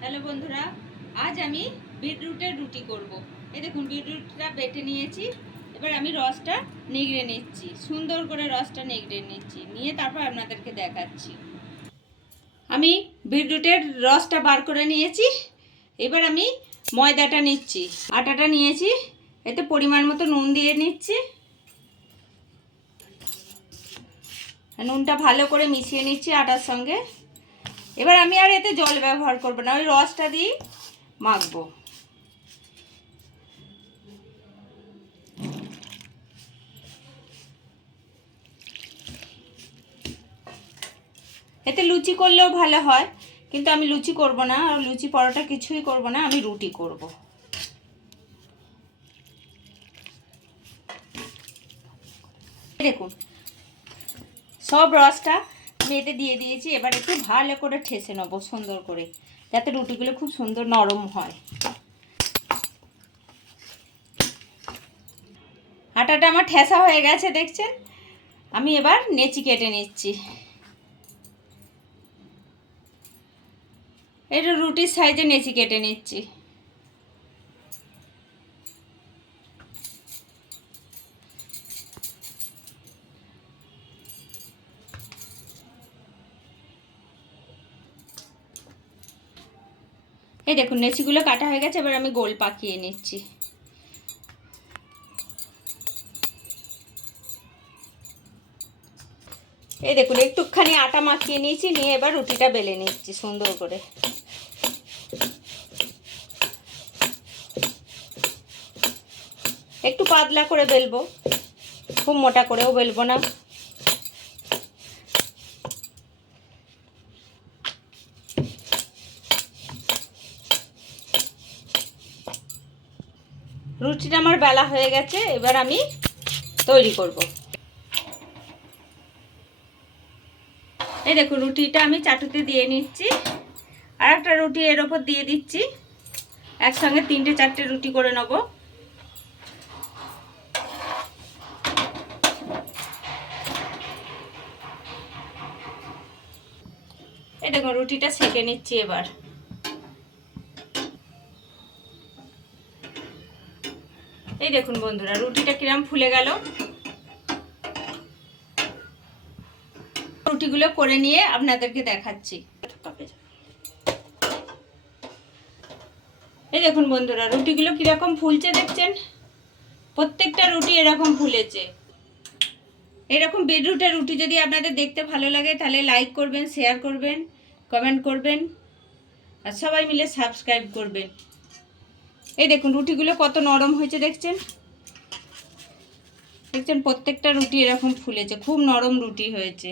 Hello বন্ধুরা, আজ আমি বিটরুটের রুটি করব। এই দেখুন, বিটরুটটা বেটে নিয়েছি। এবার আমি রসটা নিগড়ে নিচ্ছি। সুন্দর করে রসটা নিগড়ে নিচ্ছি। নিয়ে তারপর আপনাদেরকে দেখাচ্ছি। আমি বিটরুটের রসটা বার করে নিয়েছি। এবার আমি ময়দাটা নিচ্ছি। আটাটা নিয়েছি। এতে পরিমাণ মতো নুন দিয়ে নিচ্ছি। নুনটা ভালো করে মিশিয়ে নিচ্ছি আটার সঙ্গে। এবার আমি আর এতে জল ব্যবহার করব না, ওই রসটা দিয়ে মাখবো। এতে লুচি করলেও ভালো হয়, কিন্তু আমি লুচি করব না, আর লুচি পরোটা কিছুই করব না, আমি রুটি করব। দেখুন, সব রসটা আমি এতে দিয়ে দিয়েছি, এবার একটু ভালো করে ঠেসে নেব, সুন্দর করে, যাতে রুটিগুলো খুব সুন্দর নরম হয়। আটাটা আমার ঠেসা হয়ে গেছে, দেখছেন? আমি এবার নেচি কেটে নিচ্ছি। এটা রুটির সাইজে নেচি কেটে নিচ্ছি। এই দেখুন, নেচিগুলো কাটা হয়ে গেছে, এবার আমি গোল পাকিয়ে নিচ্ছি। এই দেখুন, একটুখানি আটা মাখিয়ে নিয়েছি, নিয়ে এবার রুটিটা বেলে নিচ্ছি সুন্দর করে। একটু পাতলা করে বেলবো, খুব মোটা করেও বেলবো না। রুটিটা আমার বেলা হয়ে গেছে, এবার আমি তৈরি করব। এই দেখুন রুটিটা আমি চাটুতে দিয়ে নিচ্ছি। আর একটা রুটি এর ওপর দিয়ে দিচ্ছি। একসঙ্গে তিনটে চারটে রুটি করে নেব। এই দেখুন রুটিটা সেকে নিচ্ছি এবার। এই দেখুন বন্ধুরা, রুটিটা কিরম ফুলে গেল। রুটিগুলো করে নিয়ে আপনাদেরকে দেখাচ্ছি। এই দেখুন বন্ধুরা, রুটিগুলো কীরকম ফুলছে দেখছেন? প্রত্যেকটা রুটি এরকম ফুলেছে। এরকম বেডরুটের রুটি যদি আপনাদের দেখতে ভালো লাগে, তাহলে লাইক করবেন শেয়ার করবেন কমেন্ট করবেন, আর সবাই মিলে সাবস্ক্রাইব করবেন। এই দেখুন, রুটিগুলো কত নরম হয়েছে, দেখছেন? দেখছেন, প্রত্যেকটা রুটি এরকম ফুলেছে, খুব নরম রুটি হয়েছে।